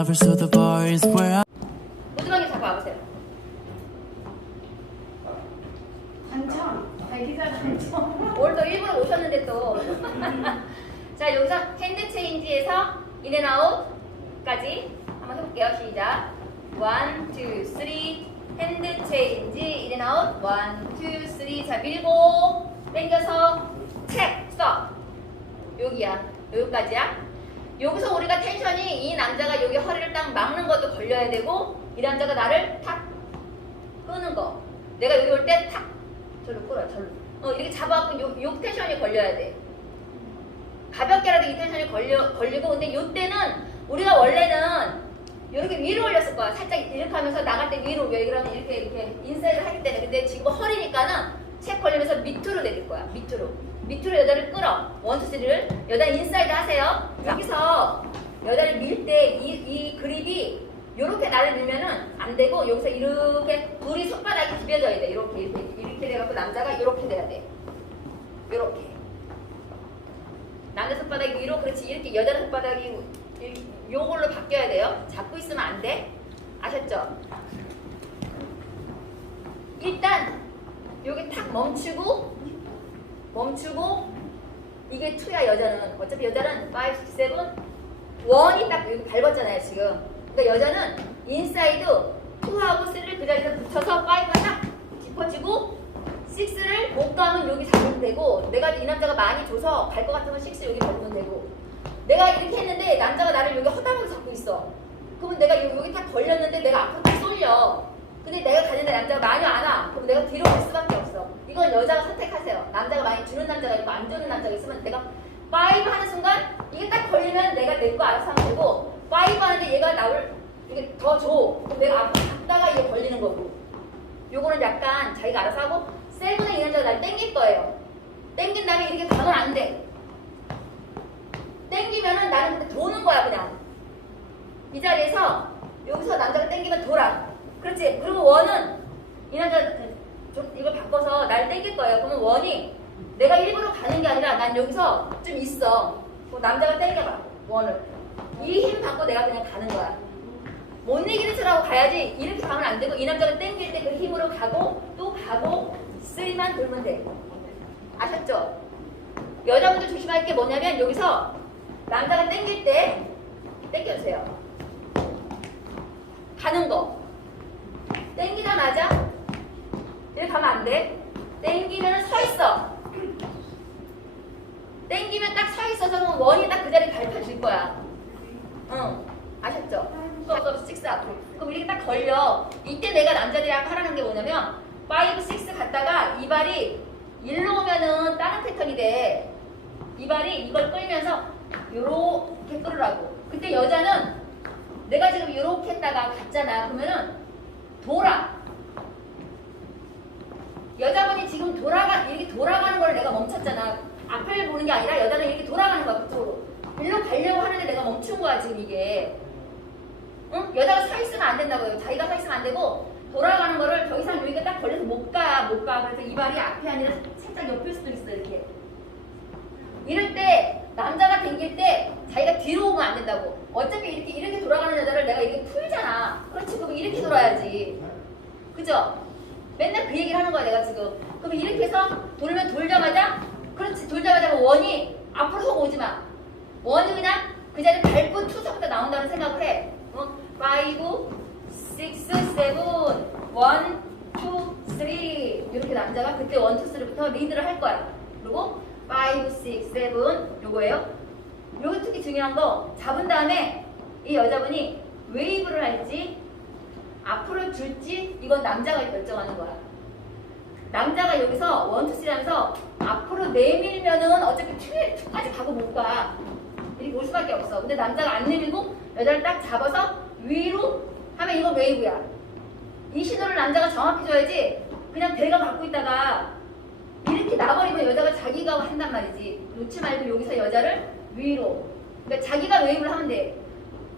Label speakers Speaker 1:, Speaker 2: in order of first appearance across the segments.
Speaker 1: lover, so the bar is where I.
Speaker 2: 무드방에 잡고 와보세요.
Speaker 3: 한참 자기가 한참
Speaker 2: 오늘도 일부러 오셨는데 또. 자, 여기서 핸드 체인지에서 인 앤 아웃까지 한번 해볼게요. 시작. 원, 투, 쓰리. 핸드 체인지, 인 앤 아웃. 원, 투, 쓰리. 자, 밀고, 당겨서, 책, 스톱. 여기야. 여기까지야. 여기서 우리가 텐션이 이 남자가 여기 허리를 딱 막는 것도 걸려야 되고, 이 남자가 나를 탁 끄는 거. 내가 여기 올 때 탁. 절로 끌어요, 절로. 어, 이렇게 잡아갖고 요, 요 텐션이 걸려야 돼. 가볍게라도 이 텐션이 걸려, 걸리고, 근데 요 때는 우리가 원래는 이렇게 위로 올렸을 거야. 살짝 이렇게 하면서 나갈 때 위로, 왜 그러면 이렇게, 이렇게 인사이드를 하기 때문에. 근데 지금 허리니까는 책 걸리면서 밑으로 내릴 거야. 밑으로. 밑으로 여자를 끌어. 원투 쓰리를. 여자 인사이드 하세요. 여기서 여자를 밀 때 이, 이 그립이 이렇게 나를 밀면은 안 되고 여기서 이렇게 둘이 손바닥이 비벼져야 돼. 이렇게 이렇게 이렇게 돼갖고 남자가 이렇게 돼야 돼. 이렇게. 남자 손바닥이 위로 그렇지 이렇게 여자 손바닥이 이- 요걸로 바뀌어야 돼요. 잡고 있으면 안 돼. 아셨죠? 일단 여기 탁 멈추고 멈추고 이게 투야 여자는 어차피 여자는 5, 6, 7 원이 딱 여기 밟았잖아요 지금 그러니까 여자는 인사이드 2하고 3를 그 자리에서 붙여서 5가 딱 짚어지고 6를 못 가면 여기 잡으면 되고 내가 이 남자가 많이 줘서 갈 것 같으면 6 여기 잡으면 되고 내가 이렇게 했는데 남자가 나를 여기 허당으로 잡고 있어 그러면 내가 요- 여기 딱 걸렸는데 내가 앞으로 딱 쏠려 근데 내가 가는데 남자가 많이 안 와. 그럼 내가 뒤로 갈 수밖에 없어. 이건 여자가 선택하세요. 남자가 많이 주는 남자가 있고 안 주는 남자가 있으면 내가 파이브 하는 순간 이게 딱 걸리면 내가 내 거 알아서 하면 되고 파이브 하는데 얘가 나를 이게 더 줘. 그럼 내가 앞으로 갔다가 이게 걸리는 거고. 요거는 약간 자기가 알아서 하고 세븐은 이 남자가 날 땡길 거예요. 땡긴 다음에 이렇게 가면 안 돼. 땡기면은 나는 근데 도는 거야 그냥. 이 자리에서 여기서 남자가 땡기면 돌아. 그렇지. 그리고 원은 이 남자 좀 이걸 바꿔서 날 땡길 거예요. 그러면 원이 내가 일부러 가는 게 아니라 난 여기서 좀 있어. 그 남자가 땡겨봐. 원을. 이 힘 받고 내가 그냥 가는 거야. 못 이기는 척하고 가야지 이렇게 가면 안 되고 이 남자가 땡길 때 그 힘으로 가고 또 가고 쓰리만 돌면 돼. 아셨죠? 여자분들 조심할 게 뭐냐면 여기서 남자가 땡길 때 땡겨주세요. 가는 거. 땡기자마자 이렇게 가면 안 돼. 땡기면 서 있어. 땡기면 딱 서 있어서 원이 딱 그 자리에 밟혀질 거야. 응. 아셨죠? 수업 식스 앞으로. 그럼 이렇게 딱 걸려. 이때 내가 남자들이랑 하라는 게 뭐냐면 5, 6 갔다가 이 발이 일로 오면은 다른 패턴이 돼. 이 발이 이걸 끌면서 요렇게 끌으라고. 그때 여자는 내가 지금 요렇게 했다가 갔잖아. 그러면은 돌아. 여자분이 지금 돌아가 이렇게 돌아가는 걸 내가 멈췄잖아. 앞을 보는 게 아니라 여자는 이렇게 돌아가는 거야 그쪽으로. 일로 가려고 하는데 내가 멈춘 거야 지금 이게. 응? 여자가 서 있으면 안 된다고요. 자기가 서 있으면 안 되고 돌아가는 거를 더 이상 여기가 딱 걸려서 못 가, 못 가. 그래서 이 발이 앞이 아니라 살짝 옆일 수도 있어 이렇게. 이럴 때 남자가 당길 때 자기가 뒤로 오면 안 된다고. 어차피 이렇게 이렇게 돌아가는 여자를 내가 이렇게 풀잖아. 그렇지 그럼 이렇게 돌아야지. 그죠? 맨날 그 얘기를 하는 거야 내가 지금. 그럼 이렇게 해서 돌면 돌자마자 그렇지 돌자마자 뭐 원이 앞으로 서 오지 마. 원이 그냥 그 자리에 밟고 투석부터 나온다는 생각을 해. 어? 5, 6, 7, 1, 2, 3 이렇게 남자가 그때 1, 2, 3부터 리드를 할 거야. 그리고 5, 6, 7 요거예요. 요거 특히 중요한 거 잡은 다음에 이 여자분이 웨이브를 할지 앞으로 줄지 이건 남자가 결정하는 거야. 남자가 여기서 원투 쓰리 하면서 앞으로 내밀면은 어차피 튜까지 가고 못 가. 이렇게 올 수밖에 없어. 근데 남자가 안 내밀고 여자를 딱 잡아서 위로 하면 이거 웨이브야. 이 신호를 남자가 정확히 줘야지 그냥 배가 받고 있다가 이렇게 나버리면 여자가 자기가 한단 말이지. 놓지 말고 여기서 여자를 위로. 그러니까 자기가 웨이브를 하면 돼.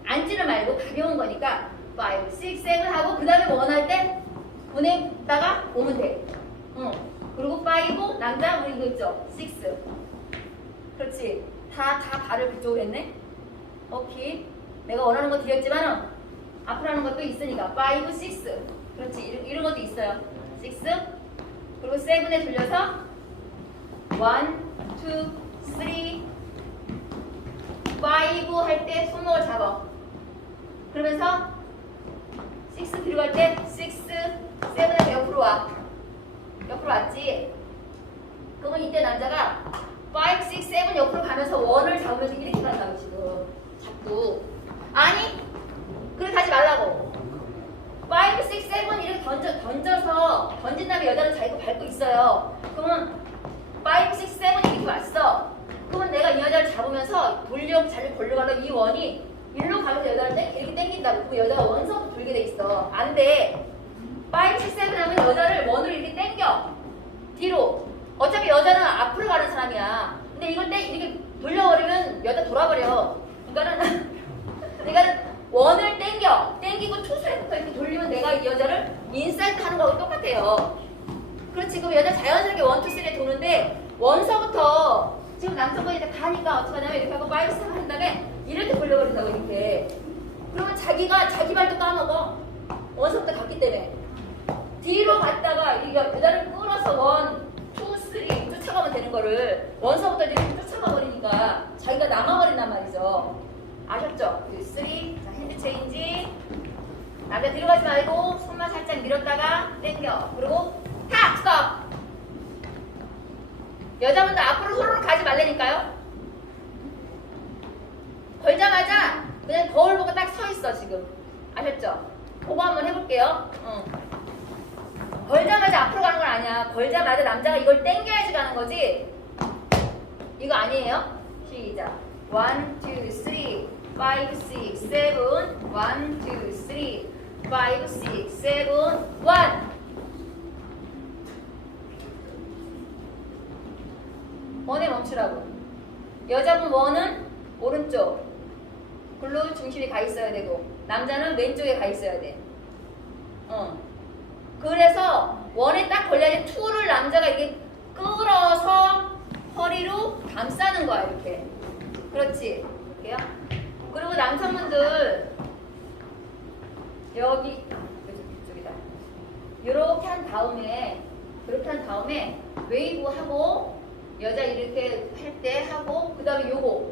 Speaker 2: 앉지를 말고 가벼운 거니까 5, 6, 7 하고 그 다음에 원할 때 보내다가 오면 돼. 응. 그리고 5 남자 우리 이거 있죠? 6. 그렇지. 다 다 발을 그쪽으로 했네. 오케이. 내가 원하는 거 드렸지만 앞으로 하는 것도 있으니까 5, 6. 그렇지. 이런, 이런 것도 있어요. 6. 그리고 7에 돌려서 1, 2, 3, 5 할 때 손목을 잡아. 그러면서 6 뒤로 갈때 6, 7에 옆으로 와. 옆으로 왔지? 그러면 이때 남자가 5, 6, 7 옆으로 가면서 원을 잡으면서 이렇게 간다고 지금. 자꾸. 아니 그래 가지 말라고. 5, 6, 7 이렇게 던져, 던져서 던진 다음에 여자는 자기가 밟고 있어요. 그러면 5, 6, 7 이렇게 왔어. 그러면 내가 이 여자를 잡으면서 돌려 자리 벌려가려 이 원이 일로 가면서 여자를 땡, 이렇게 당긴다고. 그 여자가 원서부터 돌게 돼 있어. 안돼. 5, 6, 7 하면 여자를 원으로 이렇게 당겨 뒤로 어차피 여자는 앞으로 가는 사람이야. 근데 이걸 때 이렇게 돌려버리면 여자 돌아버려. 그러니까는 그러니까는 원을 땡겨. 땡기고 투수에부터 이렇게 돌리면 내가 이 여자를 인사이트 하는 거하고 똑같아요. 그렇지. 그럼 여자 자연스럽게 원, 투, 쓰리에 도는데 원서부터 지금 남성분이 이제 가니까 어떻게 하냐면 이렇게 하고 파이브 스텝 한 다음에 이렇게 돌려버린다고 이렇게. 그러면 자기가 자기 발도 까먹어. 원서부터 갔기 때문에. 뒤로 갔다가 이 여자를 끌어서 원, 쫓아가면 되는 거를 원서부터 이렇게 쫓아가 버리니까 자기가 남아버린단 말이죠. 아셨죠? 그 쓰리, 자, 핸드 체인지. 남자 뒤로 가지 말고 손만 살짝 밀었다가 당겨. 그리고 탁! 스톱! 여자분들 앞으로 서로 가지 말라니까요. 걸자마자 그냥 거울 보고 딱 서 있어 지금. 아셨죠? 그거 한번 해볼게요. 응. 걸자마자 앞으로 가는 건 아니야. 걸자마자 남자가 이걸 땡겨야지 가는 거지. 이거 아니에요? 시작. 1, 2, 3, 5, 6, 7. 1, 2, 3, 5, 6, 7, 1. 원에 멈추라고. 여자분 원은 오른쪽. 글로 중심이 가 있어야 되고 남자는 왼쪽에 가 있어야 돼. 어. 그래서 원에 딱 걸려야 돼. 투를 남자가 이렇게 끌어서 허리로 감싸는 거야 이렇게. 그렇지. 이렇게요. 그리고 남성분들 여기 이쪽이다. 이렇게 한 다음에 이렇게 한 다음에 웨이브 하고 여자 이렇게 할 때 하고 그 다음에 요거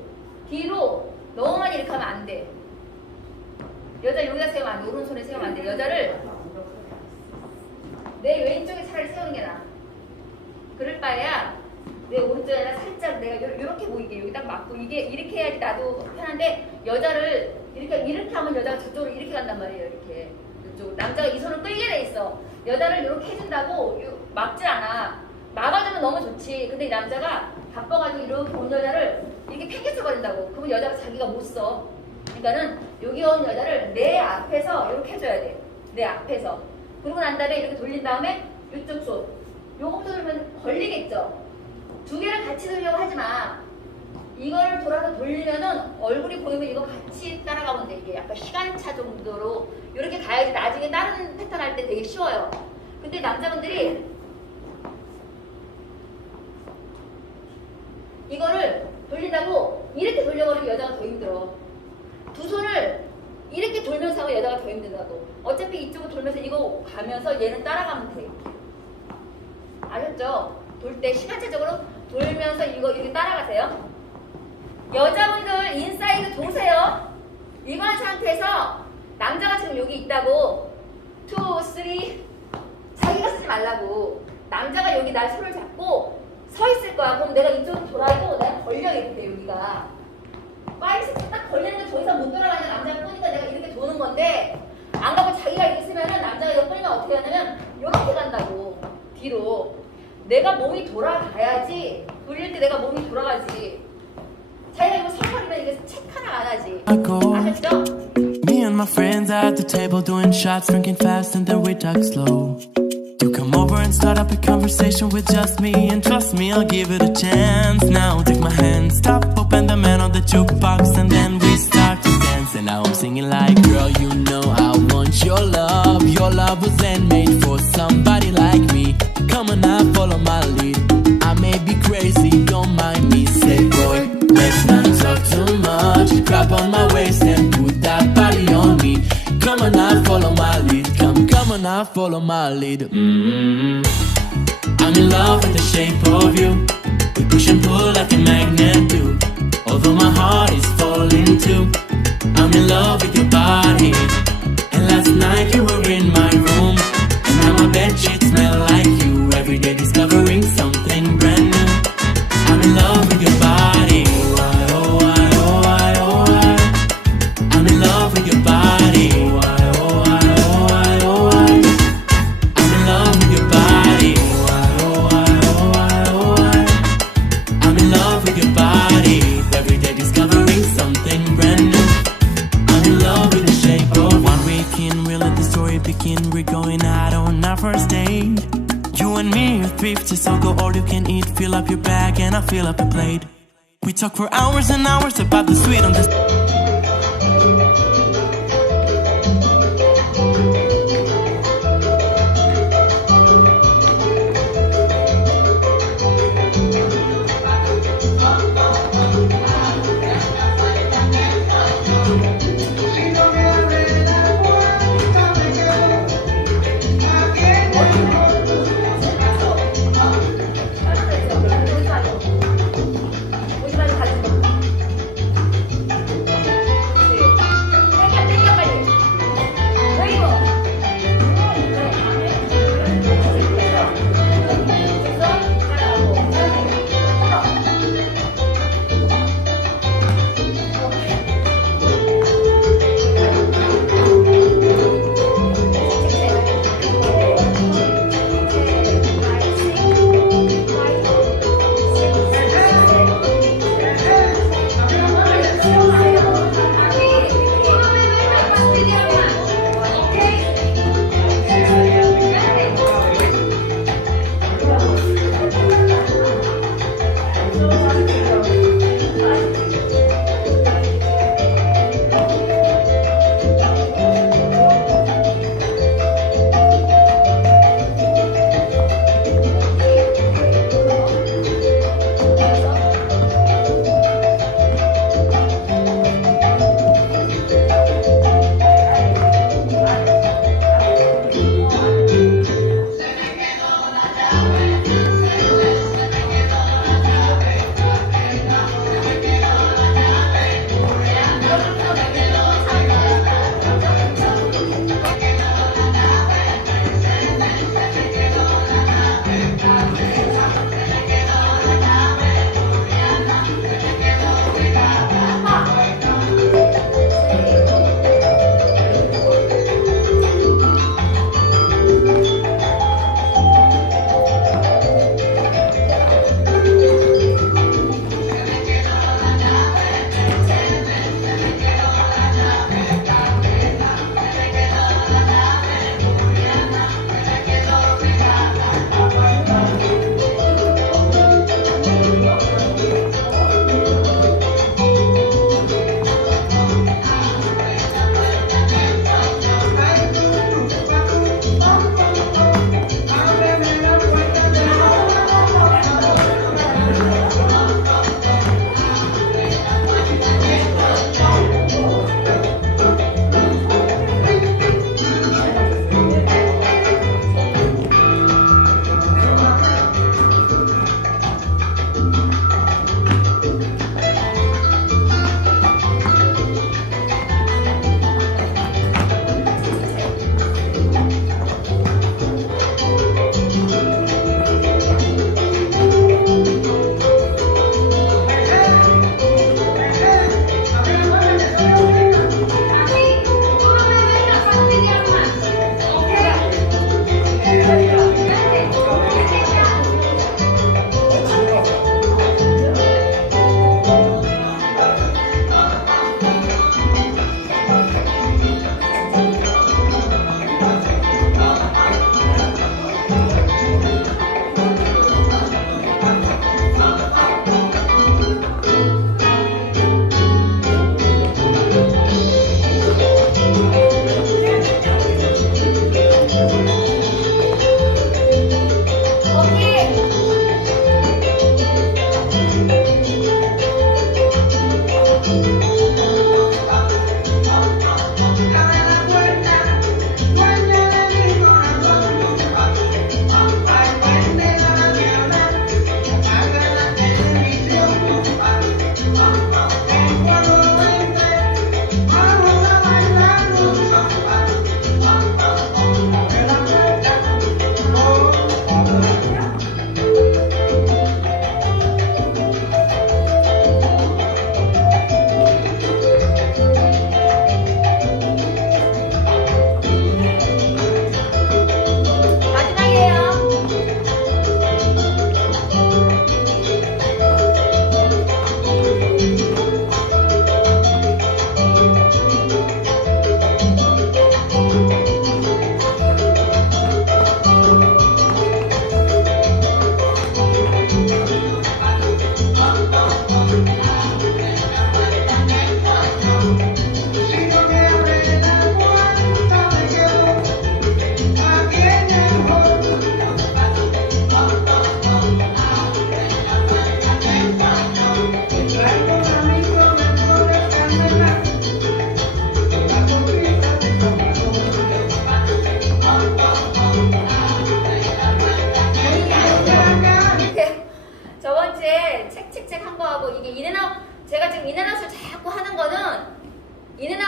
Speaker 2: 뒤로 너무 많이 이렇게 하면 안 돼. 여자 여기다 세우면 안 돼. 오른손에 세우면 안 돼. 여자를 내 왼쪽에 차라리 세우는 게 나아. 그럴 바에야 내 오른쪽에다 살짝 내가 요- 요렇게 보이게 여기 딱 맞고 이게 이렇게 해야지 나도 편한데 여자를 이렇게 이렇게 하면 여자가 저쪽으로 이렇게 간단 말이에요. 이렇게 이쪽 남자가 이 손을 끌게 돼 있어. 여자를 이렇게 해준다고 요- 막지 않아. 막아주면 너무 좋지. 근데 이 남자가 바빠가지고 이렇게 온 여자를 이렇게 팽개쳐 버린다고. 그러면 여자가 자기가 못 써. 그러니까는 여기 온 여자를 내 앞에서 이렇게 해줘야 돼. 내 앞에서. 그러고 난 다음에 이렇게 돌린 다음에 이쪽 손. 요거부터 돌면 걸리겠죠. 두 개를 같이 돌려고 하지 마. 이거를 돌아서 돌리면은 얼굴이 보이면 이거 같이 따라가면 돼. 이게 약간 시간차 정도로 이렇게 가야지 나중에 다른 패턴 할 때 되게 쉬워요. 근데 남자분들이 이거를 돌린다고 이렇게 돌려버리면 여자가 더 힘들어. 두 손을 이렇게 돌면서 하면 여자가 더 힘들다고. 어차피 이쪽으로 돌면서 이거 가면서 얘는 따라가면 돼. 아셨죠? 돌 때 시간차적으로 돌면서 이거 이렇게 따라가세요. 여자분들 인사이드 도세요. 이거 한 상태에서 남자가 지금 여기 있다고 2, 3 자기가 쓰지 말라고 남자가 여기 날 손을 잡고 서 있을 거야. 그럼 내가 이쪽으로 돌아도 내가 걸려 이렇게 여기가 파이스 딱 걸리는 게 더 이상 못 돌아가는 남자가 끄니까 내가 이렇게 도는 건데 안 가고 자기가 이렇게 쓰면은 남자가 이거 끌면 어떻게 하냐면 이렇게 간다고 뒤로 내가 몸이 돌아가야지 돌릴 때 내가 몸이 돌아가지 자기가 이거 서버리면 이게 체크 하나 안 하지. 아셨죠?
Speaker 1: Me and my friends at the table doing shots, drinking fast, and then we talk slow. You come over and start up a conversation with just me, and trust me, I'll give it a chance. Now take my hand, stop, open the man on the jukebox, and then we start to dance. And now I'm singing like, girl, you I was made for somebody like me. Come on now, follow my lead. I may be crazy, don't mind me. Say boy, let's not talk too much. Grab on my waist and put that body on me. Come on now, follow my lead. Come, come on now, follow my lead. Mm -hmm. I'm in love with the shape of you. We push and pull like a magnet do. Although my heart is falling too. I'm in love with your body. And last night you were and me are thrifty, so go all you can eat. Fill up your bag and I fill up a plate. We talk for hours and hours about the sweet on
Speaker 2: this Thank you.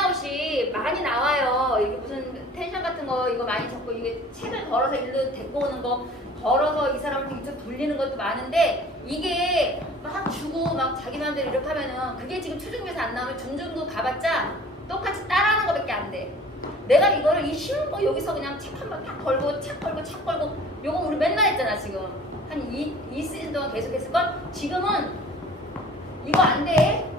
Speaker 2: 인앤아웃이 많이 나와요. 이게 무슨 텐션 같은 거 이거 많이 적고 이게 책을 걸어서 일로 데리고 오는 거 걸어서 이 사람을 이쪽 돌리는 것도 많은데 이게 막 주고 막 자기 마음대로 이렇게 하면은 그게 지금 초중고에서 안 나오면 중중도 가봤자 똑같이 따라하는 거밖에 안 돼. 내가 이거를 이 쉬운 거 여기서 그냥 책 한 번 탁 걸고 책 걸고 책 걸고 요거 우리 맨날 했잖아 지금 한 2, 이 시즌 동안 계속 했을 걸 지금은 이거 안 돼.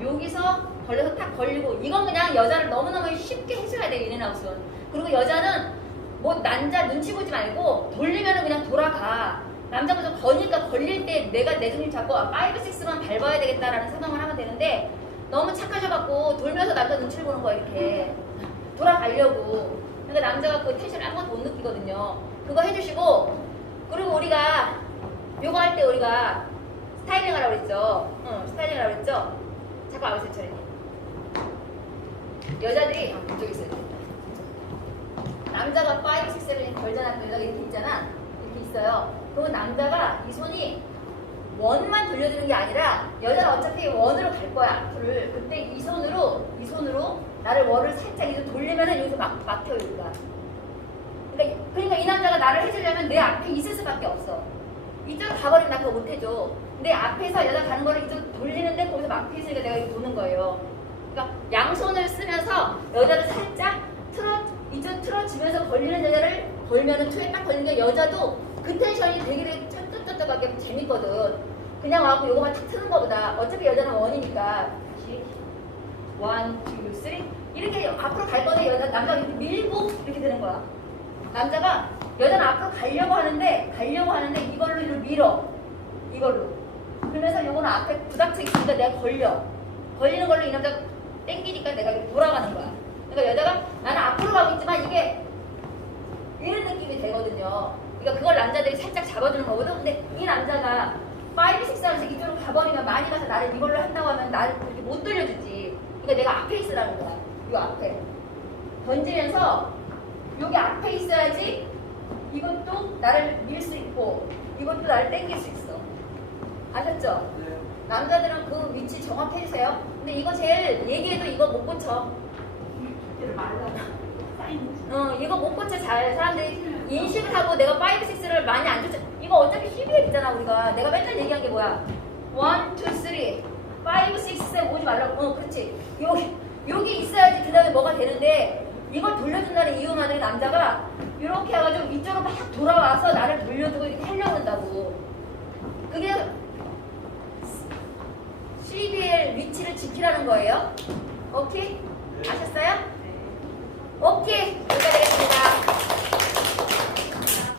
Speaker 2: 여기서 걸려서 탁 걸리고 이건 그냥 여자를 너무너무 쉽게 해줘야 돼 인앤아웃은. 그리고 여자는 뭐 남자 눈치 보지 말고 돌리면은 그냥 돌아가. 남자가 좀 거니까 걸릴 때 내가 내 중심 잡고 아, 5, 6만 밟아야 되겠다라는 생각을 하면 되는데 너무 착하셔갖고 돌면서 남자 눈치를 보는 거야 이렇게. 돌아가려고. 그러니까 남자가 그 텐션을 한 번도 못 느끼거든요. 그거 해주시고 그리고 우리가 요거 할 때 우리가 스타일링 하라고 그랬죠? 응 스타일링 하라고 그랬죠 잠깐 와보세요 철이님 여자들이 이쪽에 있어요. 남자가 5, 6, 7이 걸잖아. 여자가 이렇게 있잖아. 이렇게 있어요. 그러면 남자가 이 손이 원만 돌려주는 게 아니라 여자는 어차피 원으로 갈 거야. 앞을. 그때 이 손으로 이 손으로 나를 원을 살짝 이렇게 돌리면은 여기서 막 막혀 여기가. 그러니까, 그러니까 이 남자가 나를 해주려면 내 앞에 있을 수밖에 없어. 이쪽으로 가버리면 나 그거 못 해줘 내 앞에서 여자 가는 거를 이쪽 돌리는데 거기서 막혀 있으니까 내가 이거 도는 거예요. 그러니까 양손을 쓰면서 여자를 살짝 틀어 이쪽 틀어주면서 걸리는 여자를 걸면은 투에 딱 걸리는 게 여자도 그 텐션이 되게 쩌쩌쩌쩌하게 재밌거든. 그냥 와갖고 요거만 탁 트는 거보다 어차피 여자는 원이니까. 다시 원, 투, 쓰리 이렇게 앞으로 갈 건데 여자 남자가 이렇게 밀고 이렇게 되는 거야. 남자가 여자는 앞으로 가려고 하는데 가려고 하는데 이걸로 이를 밀어. 이걸로 그러면서 요거는 앞에 부닥쳐 있으니까 내가 걸려 걸리는 걸로 이 남자 가 땡기니까 내가 이렇게 돌아가는 거야. 그러니까 여자가 나는 앞으로 가고 있지만 이게 이런 느낌이 되거든요. 그러니까 그걸 남자들이 살짝 잡아주는 거거든. 근데 이 남자가 5, 6, 7에서 이쪽으로 가버리면 많이 가서 나를 이걸로 한다고 하면 나를 그렇게 못 돌려주지. 그러니까 내가 앞에 있으라는 거야. 이 앞에. 던지면서 여기 앞에 있어야지 이것도 나를 밀 수 있고 이것도 나를 땡길 수 있어. 아셨죠? 남자들은 그 위치 정확히 해주세요. 근데 이거 제일 얘기해도 이거 못 고쳐. 어, 이거 못 고쳐 잘 사람들이 인식을 하고 내가 5, 6를 많이 안 줬죠. 이거 어차피 12회이잖아 우리가. 내가 맨날 얘기한 게 뭐야? 1, 2, 3, 5, 6, 7 오지 말라고. 어, 그렇지. 여기 여기 있어야지 그 다음에 뭐가 되는데 이걸 돌려준다는 이유만으로 남자가 이렇게 해가지고 이쪽으로 막 돌아와서 나를 돌려주고 이렇게 하려고 한다고. 그게 12의 위치를 지키라는 거예요. 오케이? 아셨어요? 오케이. 여기까지 하겠습니다.